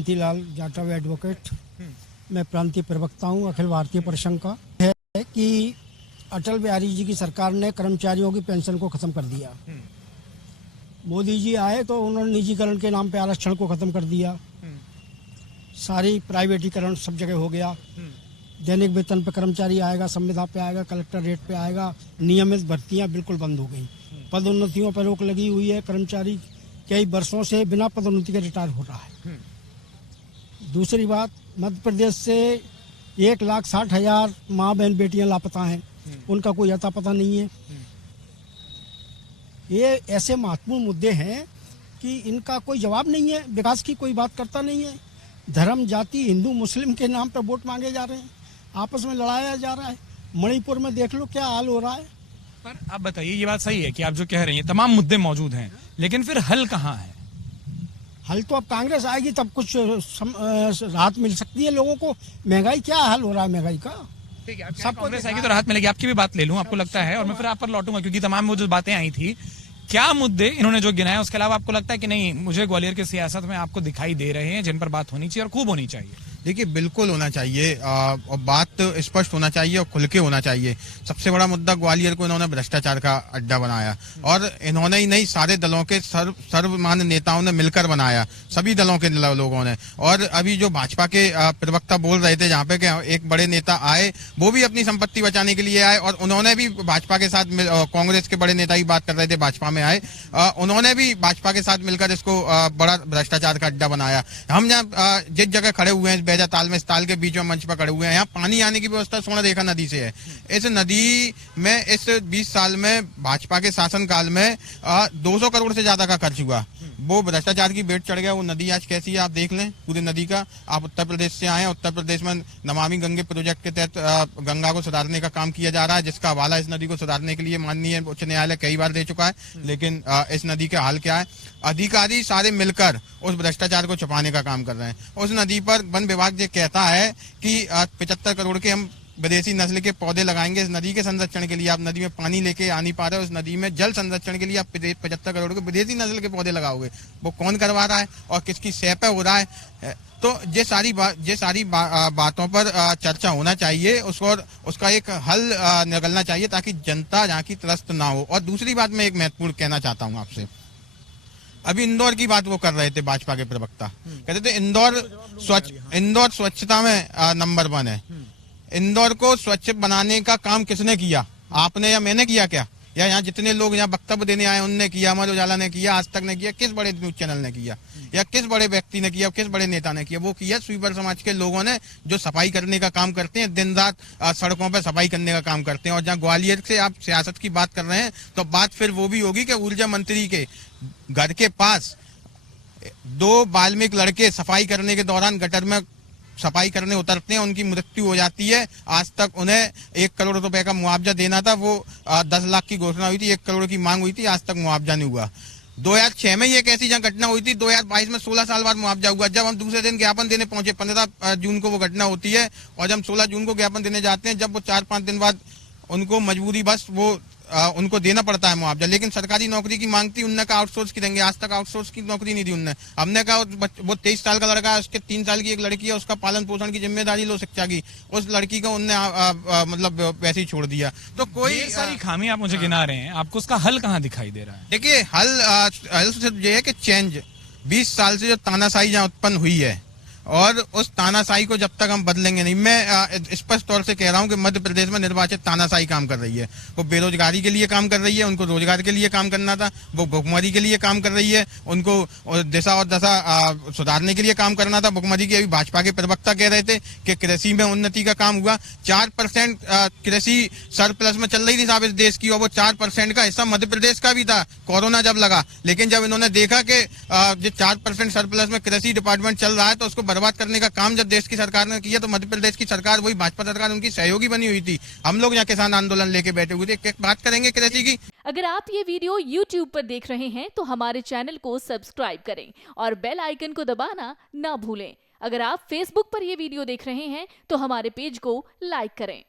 Jayantilal Jatav advocate. मैं प्रांतीय प्रवक्ता हूँ अखिल भारतीय परिसंघ का। है कि अटल बिहारी जी की सरकार ने कर्मचारियों की पेंशन को खत्म कर दिया। मोदी जी आए तो उन्होंने निजीकरण के नाम पे आरक्षण को खत्म कर दिया। सारी प्राइवेटीकरण सब जगह हो गया। दैनिक वेतन पे कर्मचारी आएगा, संविदा पे आएगा, कलेक्टर रेट पे आएगा। नियमित भर्तियां बिल्कुल बंद हो गई। पदोन्नतियों पर रोक लगी हुई है। कर्मचारी कई वर्षों से बिना पदोन्नति के रिटायर हो रहा है। दूसरी बात, मध्य प्रदेश से 1,60,000 माँ बहन बेटियां लापता हैं। उनका कोई अता पता नहीं है। ये ऐसे महत्वपूर्ण मुद्दे हैं कि इनका कोई जवाब नहीं है। विकास की कोई बात करता नहीं है। धर्म, जाति, हिंदू मुस्लिम के नाम पर वोट मांगे जा रहे हैं। आपस में लड़ाया जा रहा है। मणिपुर में देख लो क्या हाल हो रहा है। पर आप बताइए, ये बात सही है कि आप जो कह रही हैं तमाम मुद्दे मौजूद हैं, लेकिन फिर हल कहाँ है? हल तो अब कांग्रेस आएगी तब कुछ राहत मिल सकती है लोगों को। महंगाई क्या हल हो रहा है महंगाई का? ठीक है, सब कांग्रेस आएगी तो राहत मिलेगी। आपकी भी बात ले लूं, आपको लगता है, और मैं फिर आप पर लौटूंगा क्योंकि तमाम वो जो बातें आई थी, क्या मुद्दे इन्होंने जो गिनाए उसके अलावा आपको लगता है कि नहीं मुझे ग्वालियर की सियासत में आपको दिखाई दे रहे हैं जिन पर बात होनी चाहिए और खूब होनी चाहिए? देखिए, बिल्कुल होना चाहिए और बात स्पष्ट होना चाहिए और खुल के होना चाहिए। सबसे बड़ा मुद्दा ग्वालियर को इन्होंने भ्रष्टाचार का अड्डा बनाया और इन्होंने ही नहीं, सारे दलों के सर्वमान्य नेताओं ने मिलकर बनाया, सभी दलों के लोगों ने। और अभी जो भाजपा के प्रवक्ता बोल रहे थे जहाँ पे एक बड़े नेता आए, वो भी अपनी संपत्ति बचाने के लिए आए और उन्होंने भी भाजपा के साथ, कांग्रेस के बड़े नेता ही बात कर रहे थे, भाजपा में आए, उन्होंने भी भाजपा के साथ मिलकर इसको बड़ा भ्रष्टाचार का अड्डा बनाया। हम जहाँ जिस जगह खड़े हुए हैं, बेजा ताल में, इस ताल के बीच में मंच पर खड़े हुए हैं, यहाँ पानी आने की व्यवस्था सोना रेखा नदी से है। इस नदी में इस 20 साल में भाजपा के शासनकाल में 200 करोड़ से ज्यादा का खर्च हुआ। वो भ्रष्टाचार की बेट चढ़ गया। वो नदी आज कैसी है आप देख लें, पूरी नदी का। आप उत्तर प्रदेश से आए, उत्तर प्रदेश में नमामि गंगे प्रोजेक्ट के तहत गंगा को सुधारने का काम किया जा रहा है, जिसका हवाला इस नदी को सुधारने के लिए माननीय उच्च न्यायालय कई बार दे चुका है। लेकिन इस नदी का हाल क्या है? अधिकारी सारे मिलकर उस भ्रष्टाचार को छुपाने का काम कर रहे हैं। उस नदी पर वन विभाग ये कहता है कि 75 करोड़ के हम विदेशी नस्ल के पौधे लगाएंगे इस नदी के संरक्षण के लिए। आप नदी में पानी लेके आ नहीं पा रहे, उस नदी में जल संरक्षण के लिए आप 75 करोड़ के विदेशी नस्ल के पौधे लगाओगे। वो कौन करवा रहा है और किसकी सह पे हो रहा है? तो ये सारी बातों पर चर्चा होना चाहिए, उसका एक हल निकलना चाहिए ताकि जनता जहाँ की त्रस्त ना हो। और दूसरी बात मैं एक महत्वपूर्ण कहना चाहता हूँ आपसे। अभी इंदौर की बात वो कर रहे थे भाजपा के प्रवक्ता, कहते थे इंदौर स्वच्छता में नंबर 1 है। इंदौर को स्वच्छ बनाने का काम किसने किया? आपने या मैंने किया क्या? या यहाँ जितने लोग यहाँ वक्तव्य देने आए उनने किया, अमर उजाला ने किया, आज तक ने किया, किस बड़े न्यूज चैनल ने किया, या किस बड़े व्यक्ति ने किया, किस बड़े नेता ने किया? वो किया स्वीपर समाज के लोगों ने, जो सफाई करने का काम करते हैं, दिन रात सड़कों पर सफाई करने का काम करते हैं। और जहाँ ग्वालियर से आप सियासत की बात कर रहे हैं तो बात फिर वो भी होगी कि ऊर्जा मंत्री के घर के पास 2 बाल्मीक लड़के सफाई करने के दौरान गटर में सफाई करने उतरते हैं, उनकी मृत्यु हो जाती है। आज तक उन्हें 1 करोड़ रुपए का मुआवजा देना था, वो 10 लाख की घोषणा हुई थी, 1 करोड़ की मांग हुई थी, आज तक मुआवजा नहीं हुआ। 2006 में एक ऐसी जहाँ घटना हुई थी, 2022 में 16 साल बाद मुआवजा हुआ। जब हम दूसरे दिन ज्ञापन देने पहुंचे, 15 जून को वो घटना होती है, और जब 16 जून को ज्ञापन देने जाते हैं, जब वो 4-5 दिन बाद उनको मजबूरी बस वो उनको देना पड़ता है मुआवजा। लेकिन सरकारी नौकरी की मांग थी, उनने कहा आउटसोर्स की देंगे, आज तक आउटसोर्स की नौकरी नहीं दी उनने। हमने कहा वो 23 साल का लड़का है, उसके 3 साल की एक लड़की है, उसका पालन पोषण की जिम्मेदारी लो शिक्षा की, उस लड़की को उनने मतलब वैसे ही छोड़ दिया। तो कोई सारी खामी आप मुझे गिना रहे हैं, आपको उसका हल कहाँ दिखाई दे रहा है? देखिए, हल सिर्फ ये है कि चेंज। 20 साल से जो तानाशाही जहाँ उत्पन्न हुई है, और उस तानाशाही को जब तक हम बदलेंगे नहीं, मैं स्पष्ट तौर से कह रहा हूं कि मध्य प्रदेश में निर्वाचित तानाशाही काम कर रही है। वो बेरोजगारी के लिए काम कर रही है, उनको रोजगार के लिए काम करना था। वो भुखमरी के लिए काम कर रही है, उनको दिशा और दशा सुधारने के लिए काम करना था। भुखमरी की अभी भाजपा के प्रवक्ता कह रहे थे कि कृषि में उन्नति का काम हुआ। 4% कृषि सरप्लस में चल रही थी साहब इस देश की, और वो 4% का हिस्सा मध्य प्रदेश का भी था कोरोना जब लगा। लेकिन जब इन्होंने देखा कि जो 4% सरप्लस में कृषि डिपार्टमेंट चल रहा है, तो उसको बर्बाद करने का काम जब देश की सरकार ने किया, तो मध्य प्रदेश की सरकार, वही भाजपा सरकार, उनकी सहयोगी बनी हुई थी। हम लोग यहाँ किसान आंदोलन लेके बैठे हुए थे। एक बात करेंगे कृषि की। अगर आप ये वीडियो YouTube पर देख रहे हैं तो हमारे चैनल को सब्सक्राइब करें और बेल आइकन को दबाना ना भूलें। अगर आप Facebook पर ये वीडियो देख रहे हैं तो हमारे पेज को लाइक करें।